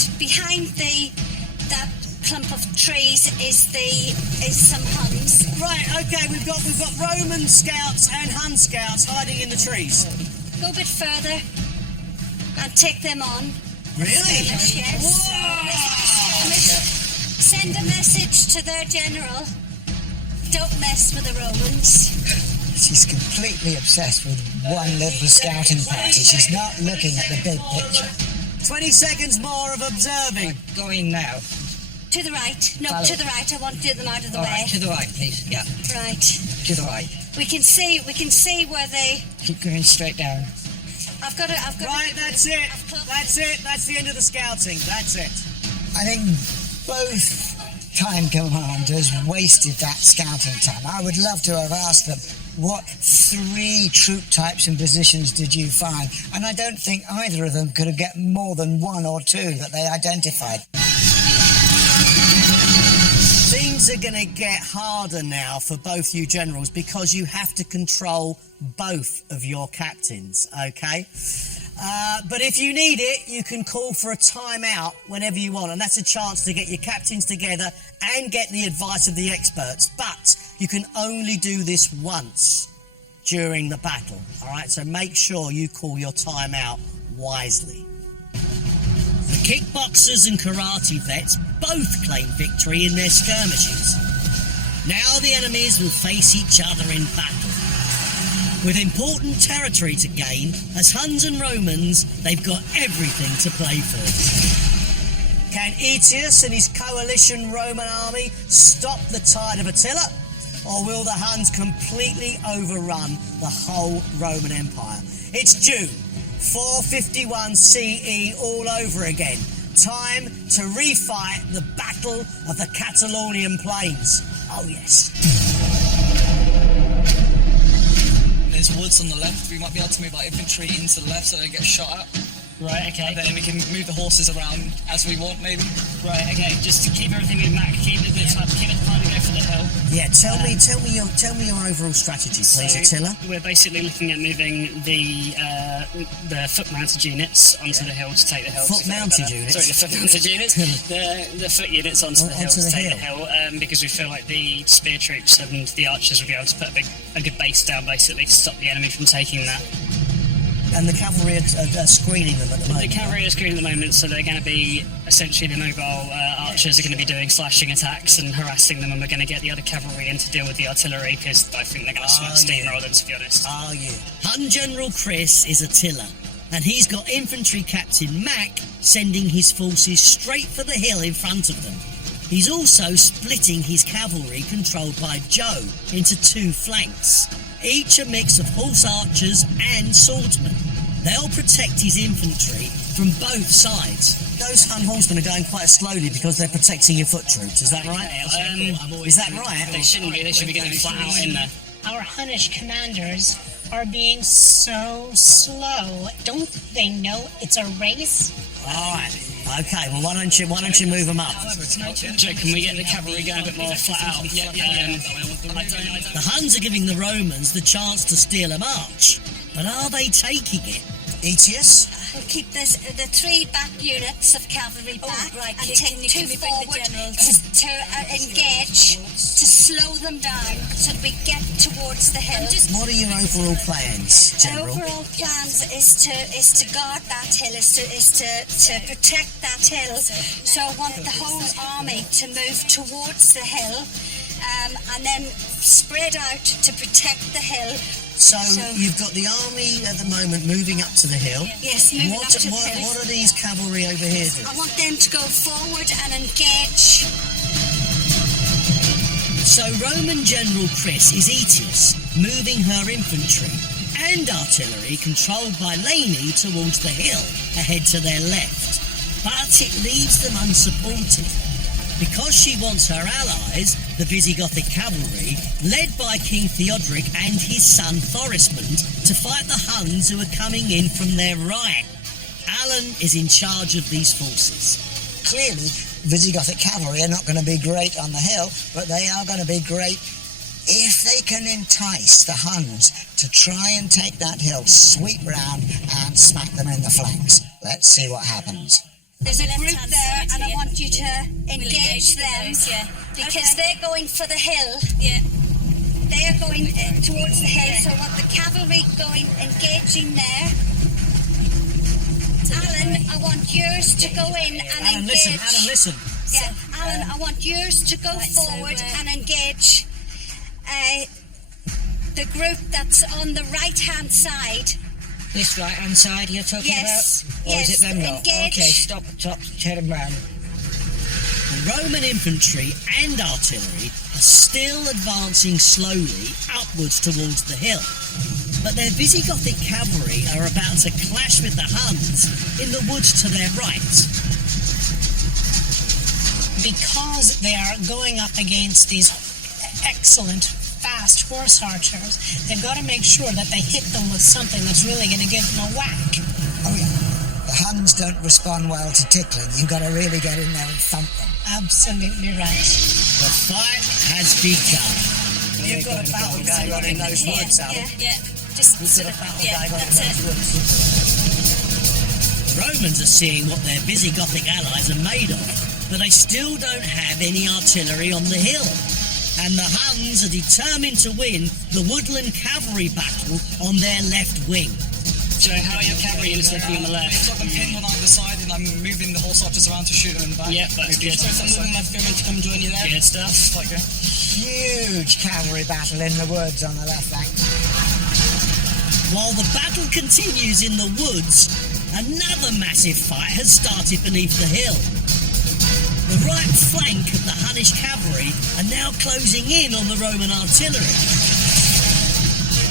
that clump of trees is some Huns. Right, okay, we've got Roman scouts and Hun scouts hiding in the trees. Go a bit further and take them on. Really? Yes. Send a message to their general. Don't mess with the Romans. She's completely obsessed with one little scouting party. She's not looking at the big picture. 20 seconds more of observing. Going now. To the right. No, Follow. to the right. I want to get them out of the All way. right, to the right, please. Yeah, Right. to the right. We can see where they... Keep going straight down. I've got Right, that's it. That's it. That's the end of the scouting. That's it. I think both time commanders wasted that scouting time. I would love to have asked them, what 3 troop types and positions did you find? And I don't think either of them could have got more than 1 or 2 that they identified. Things are going to get harder now for both you generals because you have to control both of your captains, okay? But if you need it, you can call for a timeout whenever you want, and that's a chance to get your captains together and get the advice of the experts. But you can only do this once during the battle, all right? So make sure you call your timeout wisely. The kickboxers and karate vets both claim victory in their skirmishes. Now the enemies will face each other in battle. With important territory to gain, as Huns and Romans, they've got everything to play for. Can Aetius and his coalition Roman army stop the tide of Attila? or will the Huns completely overrun the whole Roman Empire? It's June 451 CE all over again. Time to refight the Battle of the Catalonian Plains. Oh yes. There's woods on the left. We might be able to move our infantry into the left so they get shot at. Right, okay. And then we can move the horses around as we want, maybe. Right, okay. Just to keep everything with Mac, keep it time to go for the hill. Yeah, tell me your overall strategy, please, Attila. We're basically looking at moving the foot-mounted units onto the hill to take the hill. Foot-mounted units? Sorry, the foot-mounted units. the foot units onto the hill to take the hill, because we feel like the spear troops and the archers will be able to put a good base down, basically, to stop the enemy from taking that. And the cavalry are screening them at the moment. The cavalry are screening at the moment, so they're going to be essentially the mobile archers are going to be doing slashing attacks and harassing them, and we're going to get the other cavalry in to deal with the artillery because I think they're going to steamroll them, to be honest. Oh yeah. Hun General Chris is Attila, and he's got infantry captain Mac sending his forces straight for the hill in front of them. He's also splitting his cavalry, controlled by Joe, into two flanks, each a mix of horse archers and swordsmen. They'll protect his infantry from both sides. Those Hun horsemen are going quite slowly because they're protecting your foot troops, is that right? Is that right? They shouldn't be. They should be going flat out in there. Our Hunnish commanders are being so slow. Don't they know it's a race? All right. Okay, well, why don't you move them up? Joe, can we get the cavalry going a bit more flat out? The Huns are giving the Romans the chance to steal a march, but are they taking it? Aetius? We'll keep the three back units of cavalry back and take two forward to engage, to slow them down so that we get towards the hill. What are your overall plans, General? Our overall plans is to guard that hill, is to protect that hill. So I want the whole army to move towards the hill and then spread out to protect the hill. So you've got the army at the moment moving up to the hill. Yes, moving up to the hill. What are these cavalry over here doing? I want them to go forward and engage. So Roman General Chris is Aetius, moving her infantry and artillery controlled by Lainey towards the hill, ahead to their left. But it leaves them unsupported, because she wants her allies, the Visigothic cavalry, led by King Theodoric and his son Thorismund, to fight the Huns who are coming in from their right. Alan is in charge of these forces. Clearly, Visigothic cavalry are not going to be great on the hill, but they are going to be great if they can entice the Huns to try and take that hill, sweep round and smack them in the flanks. Let's see what happens. There's a group there, and I want you to engage them because they're going for the hill. Yeah, they are going towards the hill. So I want the cavalry going, engaging there. Alan, I want yours to go in and engage. Alan, listen. Yeah, Alan, I want yours to go forward and engage the group that's on the right-hand side. This right-hand side you're talking about? Or is it them lot? Okay, stop, turn round. The Roman infantry and artillery are still advancing slowly upwards towards the hill. But their Visigothic cavalry are about to clash with the Huns in the woods to their right. Because they are going up against these excellent fast horse archers, they've got to make sure that they hit them with something that's really going to give them a whack. Oh yeah, the Huns don't respond well to tickling. You've got to really get in there and thump them. Absolutely right. The fight has begun. You've got a battle going on in those woods, Alan. Yeah. Just You've got a battle going on in that's those woods. The Romans are seeing what their Visigothic allies are made of, but they still don't have any artillery on the hill. And the Huns are determined to win the woodland cavalry battle on their left wing. Joe, how are your cavalry units looking on the left? I've got them pinned on either side and I'm moving the horse archers around to shoot them in the back. Yep, that's good. So I'm moving my spearmen to come join you there. Good stuff. Like that. Huge cavalry battle in the woods on the left flank. While the battle continues in the woods, another massive fight has started beneath the hill. The The right flank of the Hunnish cavalry are now closing in on the Roman artillery.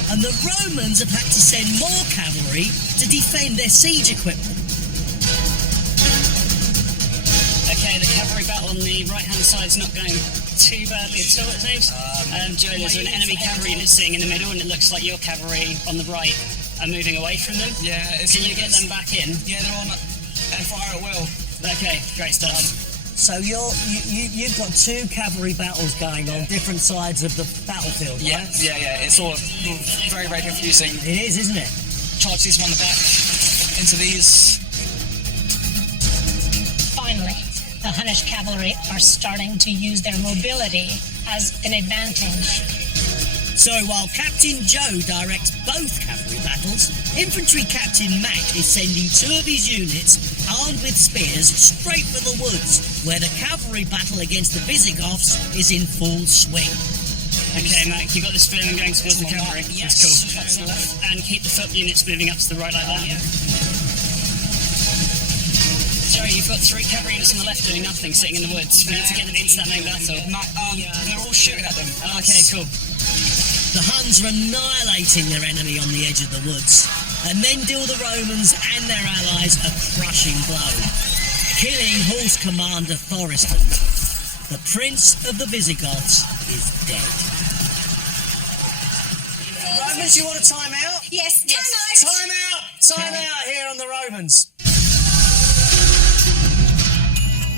And the Romans have had to send more cavalry to defend their siege equipment. Okay, the cavalry battle on the right-hand side is not going too badly at all, it seems. Joe, there's an enemy cavalry unit sitting in the middle, and it looks like your cavalry on the right are moving away from them. Yeah. Can you get them back in? Yeah, they're on fire at will. Okay, great stuff. So you've got two cavalry battles going on different sides of the battlefield, right? Yeah. It's all very, very confusing. It is, isn't it? Charge these from the back into these. Finally, the Hunnish cavalry are starting to use their mobility as an advantage. So while Captain Joe directs both cavalry battles, Infantry Captain Mac is sending two of his units, armed with spears, straight for the woods, where the cavalry battle against the Visigoths is in full swing. Okay, Mac, you got the spearmen going towards the cavalry. Yes. That's cool. And keep the foot units moving up to the right like that. Joey, you've got three cavalry units on the left doing nothing, sitting in the woods. We need to get them into that main battle. They're all shooting at them. Okay, cool. The Huns are annihilating their enemy on the edge of the woods, and then deal the Romans and their allies a crushing blow, killing horse commander Thoriston. The Prince of the Visigoths is dead. Romans, you want a time out? Yes, time out. Time out here on the Romans.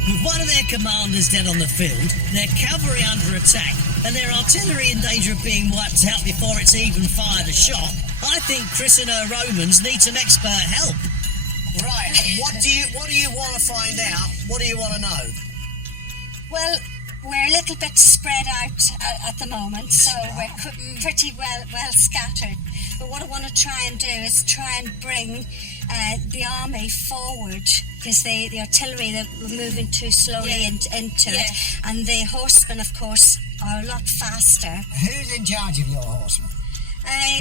With one of their commanders dead on the field, their cavalry under attack, and their artillery in danger of being wiped out before it's even fired a shot, I think Chris and her Romans need some expert help. Right, what do you want to find out? What do you want to know? Well, we're a little bit spread out at the moment, so we're pretty well scattered. But what I want to try and do is try and bring the army forward, because the artillery, that were moving too slowly into it, and the horsemen, of course, are a lot faster. Who's in charge of your horsemen?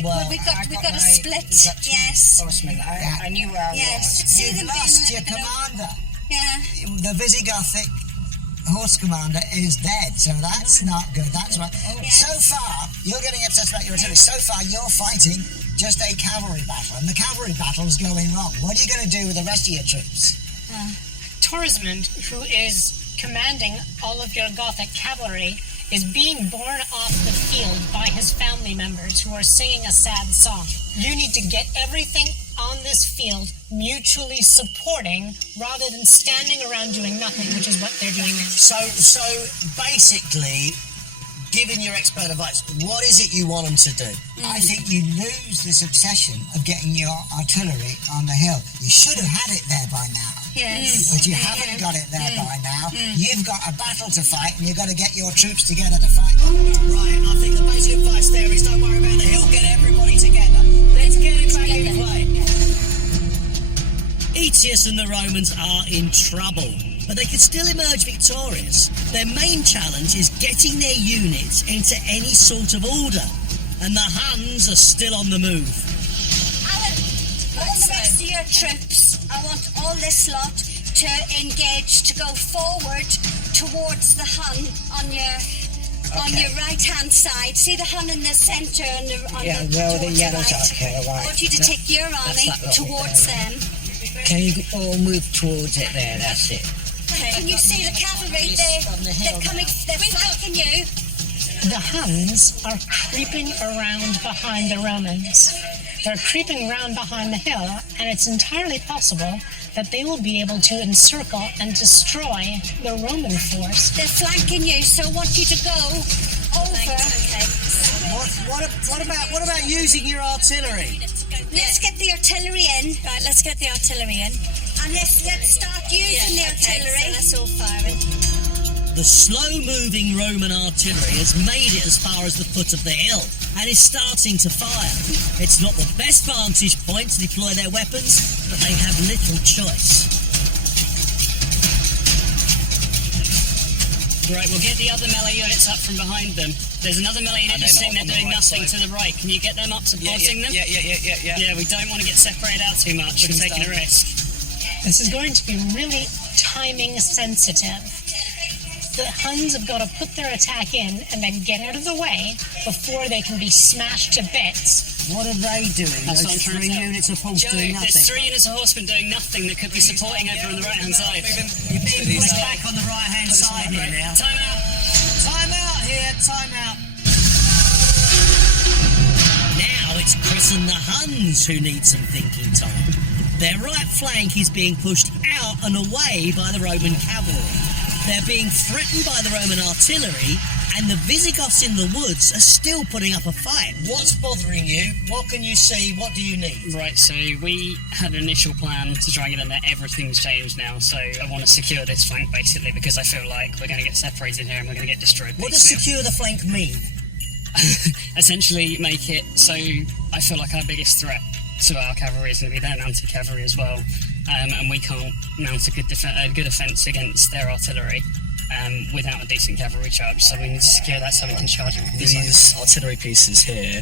Well, we've got a split. Yes. Horsemen. I knew where I was. Yes. You've lost your commander. Yeah. The Visigothic horse commander is dead, so that's not good. That's right. So far, you're getting obsessed about your artillery. So far, you're fighting just a cavalry battle, and the cavalry battle's going wrong. What are you going to do with the rest of your troops? Torismond, who is commanding all of your Gothic cavalry, is being borne off the field by his family members who are singing a sad song. You need to get everything on this field mutually supporting rather than standing around doing nothing, which is what they're doing now. So basically, given your expert advice, what is it you want them to do? I think you lose this obsession of getting your artillery on the hill. You should have had it there by now. Yes. But you haven't got it there by now. You've got a battle to fight, and you've got to get your troops together to fight. Right, I think the basic advice there is don't worry about the hill, get everybody together. Let's get it back in play. Aetius and the Romans are in trouble, but they can still emerge victorious. Their main challenge is getting their units into any sort of order, and the Huns are still on the move. Alan, all the rest of your troops, I want all this lot to engage, to go forward towards the Hun on your right-hand side. See the Hun in the centre and the yellow dot here, right. I want you to take your army towards them. Can you all move towards it there? That's it. Can you see the cavalry? They're coming, they're flanking you. The Huns are creeping around behind the Romans. They're creeping around behind the hill, and it's entirely possible that they will be able to encircle and destroy the Roman force. They're flanking you, so I want you to go over. What about using your artillery? Let's get the artillery in. Right, let's get the artillery in. And let's start using the artillery. So let's all firing. The slow-moving Roman artillery has made it as far as the foot of the hill and is starting to fire. It's not the best vantage point to deploy their weapons, but they have little choice. Right, we'll get the other melee units up from behind them. There's another melee unit just sitting there doing nothing to the right. Can you get them up supporting them? Yeah. Yeah, we don't want to get separated out too much. We're taking a risk. This is going to be really timing sensitive. The Huns have got to put their attack in and then get out of the way before they can be smashed to bits. What are they doing? That's Those what I'm trying to 3 tell. units of horse Joe, doing nothing. there's 3 units of horsemen doing nothing that could be supporting over on the right-hand side. You're being pushed back on the right-hand side here now. Time out. Time out here, time out. Now it's Chris and the Huns who need some thinking time. Their right flank is being pushed out and away by the Roman cavalry. They're being threatened by the Roman artillery, and the Visigoths in the woods are still putting up a fight. What's bothering you? What can you see? What do you need? Right, so we had an initial plan to try and get in there. Everything's changed now, so I want to secure this flank basically because I feel like we're going to get separated here and we're going to get destroyed. What does piecemeal. secure the flank mean? Essentially make it so I feel like our biggest threat to our cavalry is going to be their mounted cavalry as well, and we can't mount a good offence against their artillery without a decent cavalry charge, so we need to secure that so we can charge them. These artillery pieces here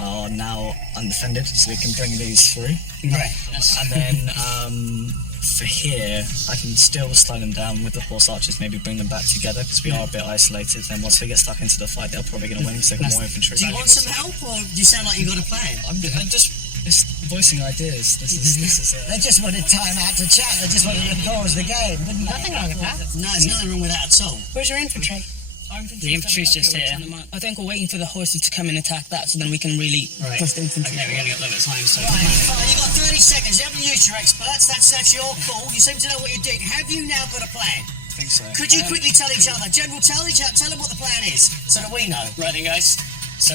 are now undefended, so we can bring these through. Right. And then for here, I can still slow them down with the horse archers, maybe bring them back together because we are a bit isolated. Then once we get stuck into the fight, they're probably going to win, so more infantry. Do you want some help, or do you sound like you've got a plan? I'm just voicing ideas. This is They just wanted time out to chat. They just wanted to pause the game, didn't they? Nothing wrong with that. No, there's nothing wrong with that at all. Where's your infantry? The infantry's just here. I think we're waiting for the horses to come and attack that, so then we can really push the infantry. Okay, we're going to get a little bit of time, so... Right, fine, you've got 30 seconds. You haven't used your experts. That's your call. You seem to know what you're doing. Have you now got a plan? I think so. Could you quickly tell each other? General, tell them what the plan is, so that we know. Right then, guys. So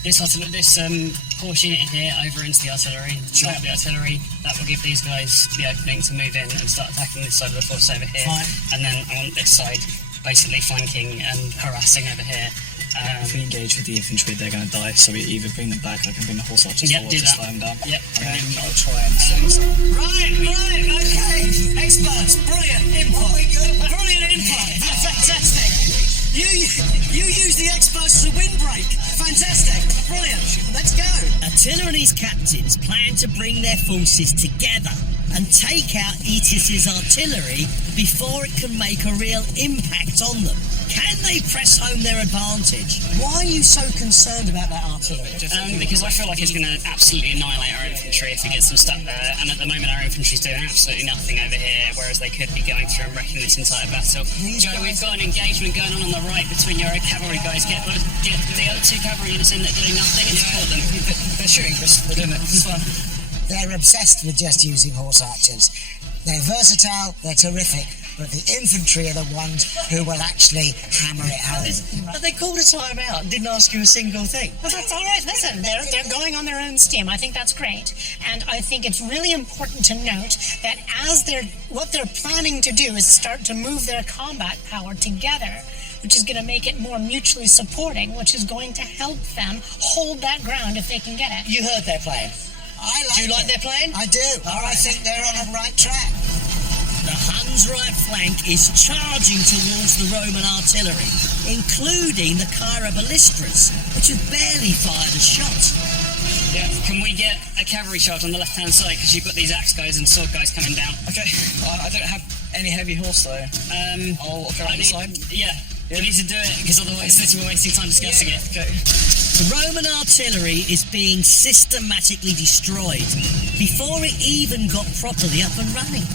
this horse unit here over into the artillery, drop the artillery. That will give these guys the opening to move in and start attacking this side of the force over here. Fine. And then I want this side basically flanking and harassing over here. If we engage with the infantry, they're going to die, so we either bring them back, or I can bring the horse archers Yep, forward do to that. slow them down. Yep. And then I'll try and slow them down. Right, okay. Experts, brilliant input. Brilliant input. Fantastic. You use the experts as a windbreak. Fantastic. Brilliant. Let's go. Attila and his captains plan to bring their forces together and take out Aetius's artillery before it can make a real impact on them. Can they press home their advantage? Why are you so concerned about that artillery? Because I feel like it's going to absolutely annihilate our infantry if it gets them stuck there. And at the moment, our infantry's doing absolutely nothing over here, whereas they could be going through and wrecking this entire battle. Joe, we've got an engagement going on the right between your cavalry guys. Get the other 2 cavalry units in that are doing nothing and support them. They're shooting, Chris. They're doing it. It's fun. They're obsessed with just using horse archers. They're versatile, they're terrific, but the infantry are the ones who will actually hammer it home. But they called a time out and didn't ask you a single thing. Well, that's all right. Listen, they're going on their own steam. I think that's great. And I think it's really important to note that what they're planning to do is start to move their combat power together, which is going to make it more mutually supporting, which is going to help them hold that ground if they can get it. You heard their plan. Do you like their plan? I do. I think they're on the right track. The Huns' right flank is charging towards the Roman artillery, including the Caira Ballistras, which have barely fired a shot. Yeah. Can we get a cavalry charge on the left-hand side? Because you've got these axe guys and sword guys coming down. Okay. I don't have any heavy horse, though. I'll go on the side. Yeah. We need to do it, because otherwise we're wasting time discussing it. Okay. The Roman artillery is being systematically destroyed before it even got properly up and running.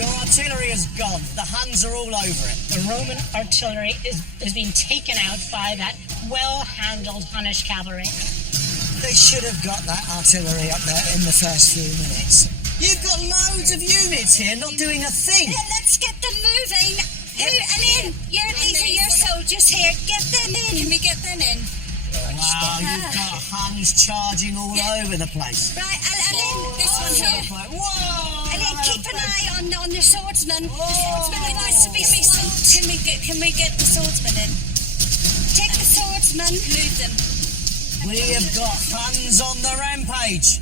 Your artillery is gone. The Huns are all over it. The Roman artillery is being taken out by that well-handled Hunnish cavalry. They should have got that artillery up there in the first few minutes. You've got loads of units here not doing a thing. Let's get them moving. Aline, these are your soldiers here. Get them in. Can we get them in? Wow, you've got Huns charging all over the place. Right, Aline, this one here. Whoa! Aline, keep an eye on the swordsman. The swordsman are nice to be decent. Can we get the swordsman in? Take the swordsman, move them. We have got Huns on the rampage.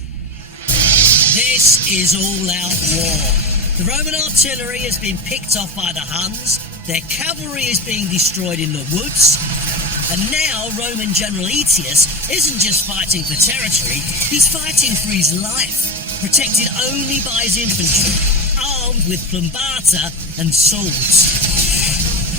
This is all-out war. The Roman artillery has been picked off by the Huns, their cavalry is being destroyed in the woods, and now Roman General Aetius isn't just fighting for territory, he's fighting for his life, protected only by his infantry, armed with plumbata and swords.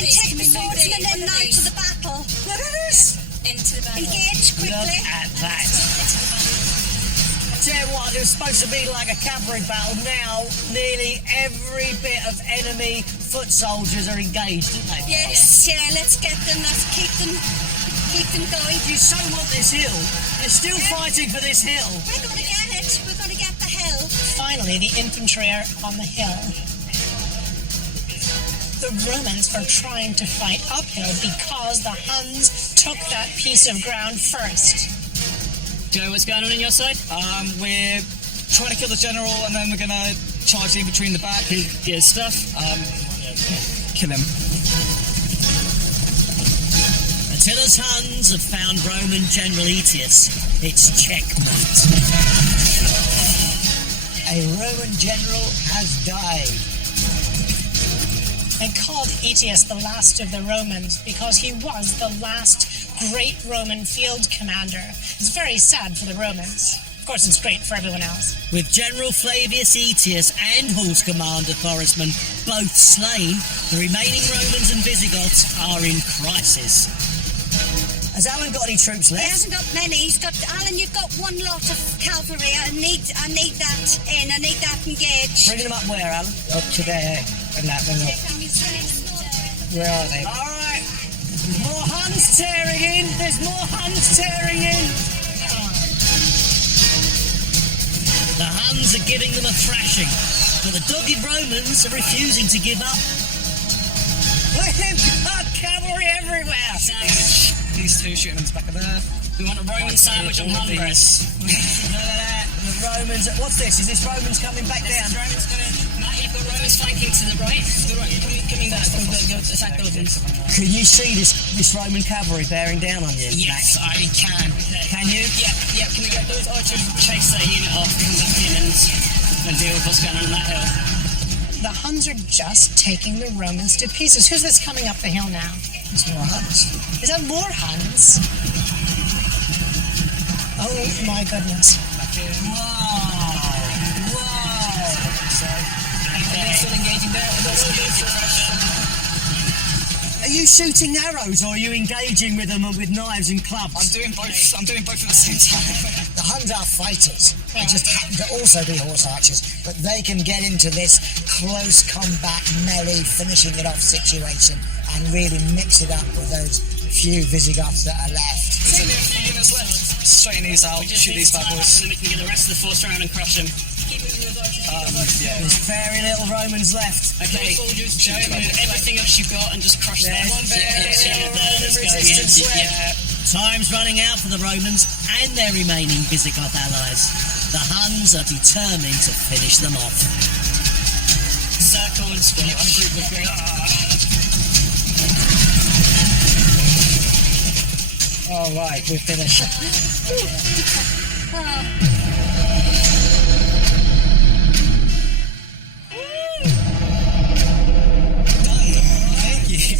Take the swordsman in now to the battle. Look at this! Into the battle. Engage quickly. Look at that. I tell you what, it was supposed to be like a cavalry battle. Now, nearly every bit of enemy foot soldiers are engaged, aren't they? Yes, yeah, let's get them. Let's keep them going. You so want this hill. They're still fighting for this hill. We're going to get it. We're going to get the hill. Finally, the infantry are on the hill. The Romans are trying to fight uphill because the Huns took that piece of ground first. Joe, what's going on your side? We're trying to kill the general, and then we're going to charge the infantry in the back. Good stuff. Kill him. Attila's Huns have found Roman General Aetius. It's checkmate. A Roman general has died. They called Aetius the last of the Romans because he was the last great Roman field commander. It's very sad for the Romans. Of course, it's great for everyone else. With General Flavius Aetius and horse commander Thorismund both slain, the remaining Romans and Visigoths are in crisis. Has Alan got any troops He left? hasn't got many. He's got Alan. You've got one lot of cavalry. I need that in. I need that engaged. Bringing them up where, Alan? Up to there and that one up. Where are they? All right. More Huns tearing in. There's more Huns tearing in. The Huns are giving them a thrashing, but the dogged Romans are refusing to give up. We've got cavalry everywhere. Sandwich. These two shooting in the back of there. We want a Roman sandwich on Hun bread. Look at that. The Romans. What's this? Is this Romans coming back down? Romans coming. Matt, you've got Romans flanking to the right. To the right. Coming back. Attack buildings. Can you see this Roman cavalry bearing down on you? Yes, I can. Can you? Yeah. Can we get those archers chase that unit off, come back in and deal with what's going on that hill? The Huns are just taking the Romans to pieces. Who's this coming up the hill now? It's more Huns. Is that more Huns? Oh my goodness. Still engaging there. Are you shooting arrows or are you engaging with them with knives and clubs? I'm doing both at the same time. The Huns are fighters. They just happen to also be horse archers, but they can get into this close combat, melee, finishing it off situation and really mix it up with those few Visigoths that are left. There's only a few units left. Straighten these out, shoot these bad boys. And then we can get the rest of the force around and crush them. Keep moving those archers. There's very little Romans left. Okay, Joe, move everything else you've got and just crush them. There's very little Roman resistance left. Time's running out for the Romans and their remaining Visigoth allies. The Huns are determined to finish them off. Circle and squash. All right, we're finished. Thank you.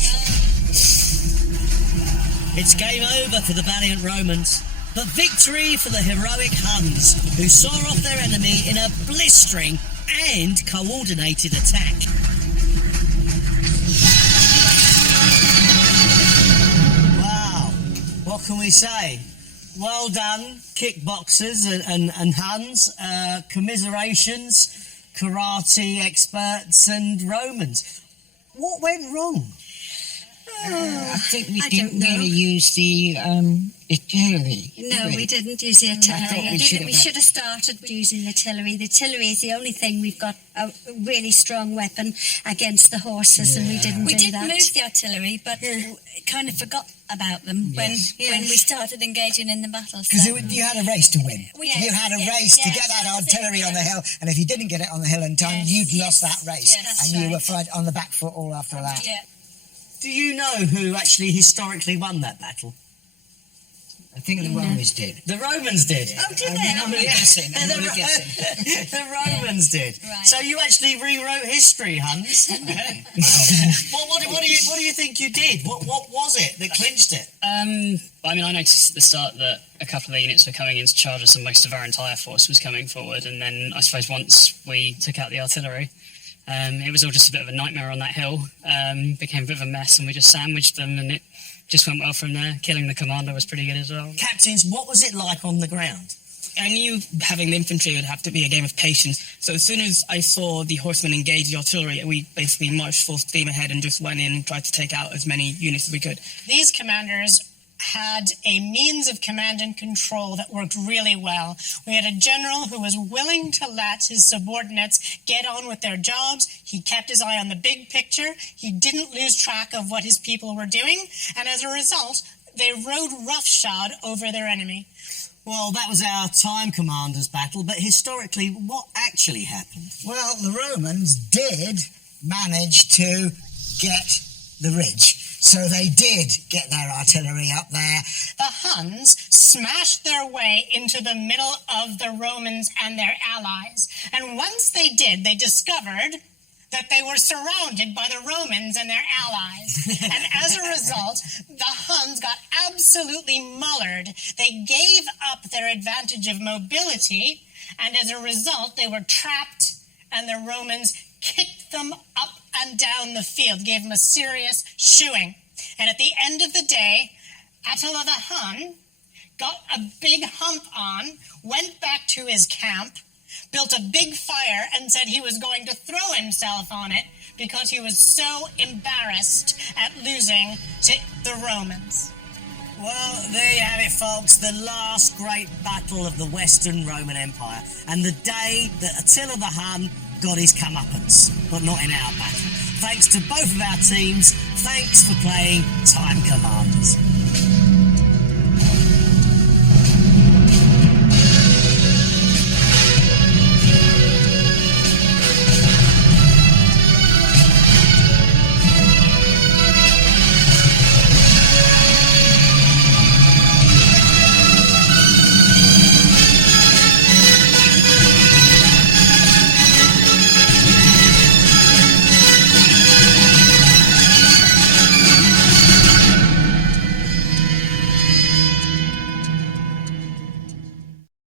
It's game over for the valiant Romans, but victory for the heroic Huns, who saw off their enemy in a blistering and coordinated attack. Wow, what can we say? Well done, kickboxers and Huns, commiserations, karate experts and Romans. What went wrong? I think we didn't really use the artillery. No, we didn't use the artillery. We should have started using the artillery. The artillery is the only thing we've got a really strong weapon against the horses, and we didn't We do did that. move the artillery, but kind of forgot about them when we started engaging in the battle. Because So. you had a race to win. You had a race to get that artillery on the hill, and if you didn't get it on the hill in time, you'd lost that race, Yes, and that's you were right. on the back foot all after that. Yeah. Do you know who actually historically won that battle? I think the Romans did. The Romans did. Oh, did they? I'm only guessing. I'm only guessing. The Romans did. Right. So you actually rewrote history, Hans. What do you think you did? What was it that clinched it? I mean, I noticed at the start that a couple of units were coming in to charge us and most of our entire force was coming forward. And then I suppose once we took out the artillery, it was all just a bit of a nightmare on that hill. Became a bit of a mess and we just sandwiched them and it just went well from there. Killing the commander was pretty good as well. Captains, what was it like on the ground? I knew having the infantry would have to be a game of patience. So as soon as I saw the horsemen engage the artillery, we basically marched full steam ahead and just went in and tried to take out as many units as we could. These commanders had a means of command and control that worked really well. We had a general who was willing to let his subordinates get on with their jobs. He kept his eye on the big picture. He didn't lose track of what his people were doing. And as a result, they rode roughshod over their enemy. Well, that was our time commanders battle, but historically, what actually happened? Well, the Romans did manage to get the ridge. So they did get their artillery up there. The Huns smashed their way into the middle of the Romans and their allies. And once they did, they discovered that they were surrounded by the Romans and their allies. And as a result, the Huns got absolutely mullered. They gave up their advantage of mobility, and as a result, they were trapped, and the Romans kicked them up and down the field, gave them a serious shoeing. And at the end of the day, Attila the Hun got a big hump on, went back to his camp, built a big fire, and said he was going to throw himself on it because he was so embarrassed at losing to the Romans. Well, there you have it, folks. The last great battle of the Western Roman Empire, and the day that Attila the Hun got his comeuppance, but not in our battle. Thanks to both of our teams. Thanks for playing Time Commanders.